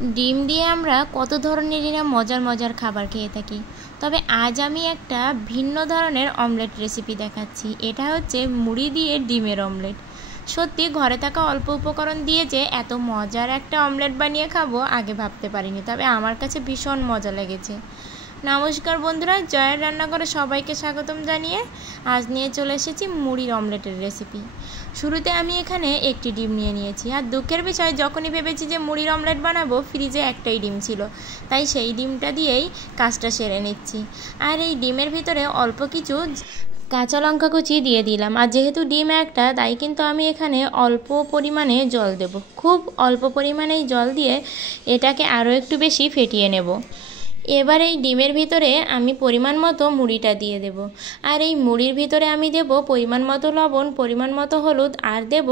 ডিম দিয়ে আমরা কত ধরনেরই না মজার মজার খাবার খেয়ে থাকি। তবে আজ আমি একটা ভিন্ন ধরনের অমলেট রেসিপি দেখাচ্ছি। এটা হচ্ছে মুড়ি দিয়ে ডিমের অমলেট। সত্যি ঘরে থাকা অল্প উপকরণ দিয়ে যে এত মজার একটা অমলেট বানিয়ে খাবো আগে ভাবতে পারিনি, তবে আমার কাছে ভীষণ মজা লেগেছে। নমস্কার বন্ধুরা, জয়ের রান্নাঘরে সবাইকে স্বাগতম জানিয়ে আজ নিয়ে চলে এসেছি মুড়ির অমলেটের রেসিপি। শুরুতে আমি এখানে একটি ডিম নিয়ে নিয়েছি, আর দুঃখের বিষয় যখনই ভেবেছি যে মুড়ির অমলেট বানাবো ফ্রিজে একটাই ডিম ছিল, তাই সেই ডিমটা দিয়েই কাজটা সেরে নিচ্ছি। আর এই ডিমের ভিতরে অল্প কিছু কাঁচা লঙ্কা কুচি দিয়ে দিলাম, আর যেহেতু ডিম একটা তাই কিন্তু আমি এখানে অল্প পরিমাণে জল দেব। খুব অল্প পরিমাণেই জল দিয়ে এটাকে আরও একটু বেশি ফেটিয়ে নেব। এবার এই ডিমের ভিতরে আমি পরিমাণ মতো মুড়িটা দিয়ে দেব, আর এই মুড়ির ভিতরে আমি দেব পরিমাণ মতো লবণ, পরিমাণ মতো হলুদ, আর দেব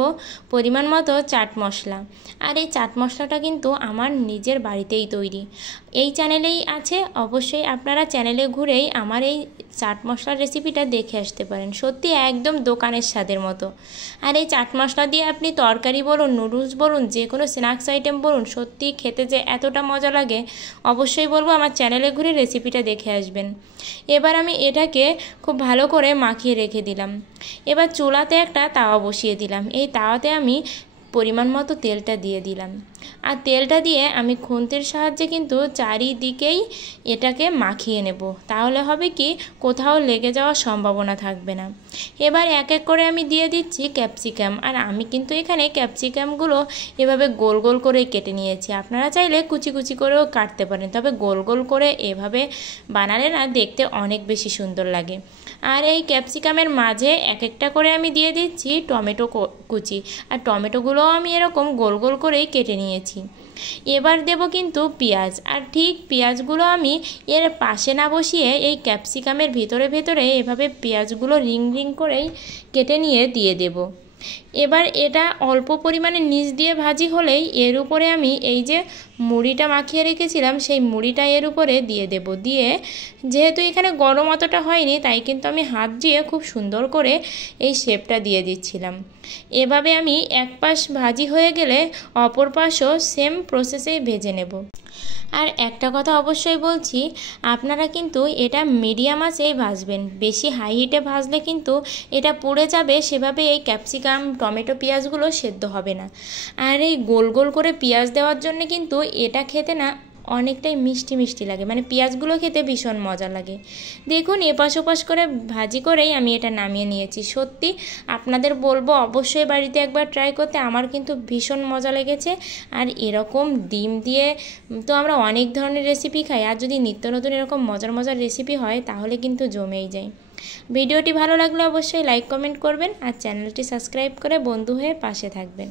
পরিমাণ মতো চাট মশলা। আর এই চাট মশলাটা কিন্তু আমার নিজের বাড়িতেই তৈরি, এই চ্যানেলেই আছে। অবশ্যই আপনারা চ্যানেলে ঘুরেই আমার এই চাট মশলার রেসিপিটা দেখে আসতে পারেন। সত্যি একদম দোকানের স্বাদের মতো। আর এই চাট মশলা দিয়ে আপনি তরকারি বলুন, নুডলস বলুন, যে কোনো স্ন্যাক্স আইটেম বলুন, সত্যি খেতে যে এতটা মজা লাগে, অবশ্যই বলবো আমার চ্যানেলে ঘুরে রেসিপিটা দেখে আসবেন। এবার আমি এটাকে খুব ভালো করে মাখিয়ে রেখে দিলাম। এবার চুলাতে একটা তাওয়া বসিয়ে দিলাম। এই তাওয়াতে আমি পরিমাণ মতো তেলটা দিয়ে দিলাম, আর তেলটা দিয়ে আমি খুন্তির সাহায্যে কিন্তু চারিদিকেই এটাকে মাখিয়ে নেব। তাহলে হবে কি, কোথাও লেগে যাওয়ার সম্ভাবনা থাকবে না। এবার এক এক করে আমি দিয়ে দিচ্ছি ক্যাপসিকাম, আর আমি কিন্তু এখানে ক্যাপসিকামগুলো এভাবে গোল গোল করে কেটে নিয়েছি। আপনারা চাইলে কুচি কুচি করেও কাটতে পারেন, তবে গোল গোল করে এভাবে বানালে না দেখতে অনেক বেশি সুন্দর লাগে। আর এই ক্যাপসিকামের মাঝে এক একটা করে আমি দিয়ে দিচ্ছি টমেটো কুচি, আর টমেটোগুলো আমি এরকম গোল গোল করেই কেটে নিয়েছি। এবার দেব কিন্তু পেঁয়াজ, আর ঠিক পেঁয়াজগুলো আমি এর পাশে না বসিয়ে এই ক্যাপসিকামের ভেতরে ভেতরে এভাবে পেঁয়াজগুলো রিং রিং করেই কেটে নিয়ে দিয়ে দেব। এবার এটা অল্প পরিমাণে নিচ দিয়ে ভাজি হলেই এর উপরে আমি এই যে মুড়িটা মাখিয়ে রেখেছিলাম সেই মুড়িটা এর উপরে দিয়ে দেব। দিয়ে যেহেতু এখানে গরম অতটা হয়নি, তাই কিন্তু আমি হাত দিয়ে খুব সুন্দর করে এই শেপটা দিয়ে দিচ্ছিলাম। এভাবে আমি এক পাশ ভাজি হয়ে গেলে অপর পাশও সেম প্রসেসেই ভেজে নেব। আর একটা কথা অবশ্যই বলছি, আপনারা কিন্তু এটা মিডিয়াম আঁচেই ভাজবেন। বেশি হাই হিটে ভাজলে কিন্তু এটা পুড়ে যাবে, সেভাবে এই ক্যাপসিকাম, টমেটো, পেঁয়াজগুলো সেদ্ধ হবে না। আর এই গোল গোল করে পেঁয়াজ দেওয়ার জন্য কিন্তু এটা খেতে না অনেকটাই মিষ্টি মিষ্টি লাগে, মানে পেঁয়াজগুলো খেতে ভীষণ মজা লাগে। দেখুন এপাশ ওপাশ করে ভাজি করেই আমি এটা নামিয়ে নিয়েছি। সত্যি আপনাদের বলবো অবশ্যই বাড়িতে একবার ট্রাই করতে, আমার কিন্তু ভীষণ মজা লেগেছে। আর এরকম ডিম দিয়ে তো আমরা অনেক ধরনের রেসিপি খাই, আর যদি নিত্য নতুন এরকম মজার মজার রেসিপি হয় তাহলে কিন্তু জমেই যায়। ভিডিওটি ভালো লাগলে অবশ্যই লাইক কমেন্ট করবেন, আর চ্যানেলটি সাবস্ক্রাইব করে বন্ধু হয়ে পাশে থাকবেন।